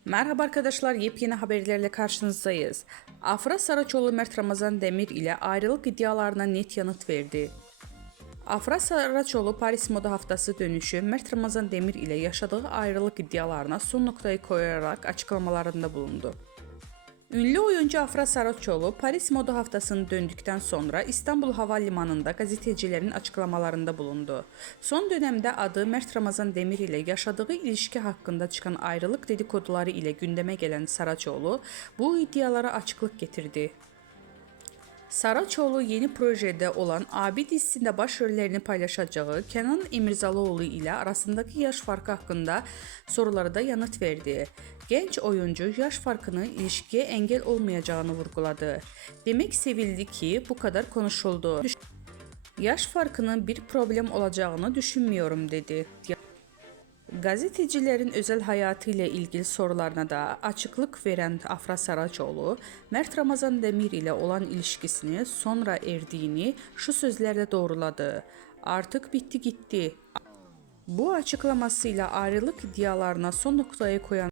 Merhaba arkadaşlar, yepyeni haberlerle karşınızdayız. Afra Saraçoğlu Mert Ramazan Demir ile ayrılık iddialarına net yanıt verdi. Afra Saraçoğlu Paris Moda Haftası dönüşü Mert Ramazan Demir ile yaşadığı ayrılık iddialarına son noktayı koyarak açıklamalarında bulundu. Ünlü oyuncu Afra Saraçoğlu Paris Moda Haftası'nı döndükten sonra İstanbul Havalimanı'nda gazetecilerin açıklamalarında bulundu. Son dönemde adı Mert Ramazan Demir ile yaşadığı ilişki hakkında çıkan ayrılık dedikoduları ile gündeme gelen Saraçoğlu bu iddialara açıklık getirdi. Saraçoğlu yeni projede olan Abi dizisinde başrollerini paylaşacağı Kenan İmirzalıoğlu ile arasındaki yaş farkı hakkında sorulara da yanıt verdi. Genç oyuncu yaş farkının ilişkiye engel olmayacağını vurguladı. Demek sevildi ki bu kadar konuşuldu. Yaş farkının bir problem olacağını düşünmüyorum dedi. Gazetecilerin özel hayatı ile ilgili sorularına da açıklık veren Afra Saraçoğlu, Mert Ramazan Demir ile olan ilişkisini sonra erdiğini şu sözlerle doğruladı. Artık bitti gitti. Bu açıklamasıyla ayrılık iddialarına son noktayı koyan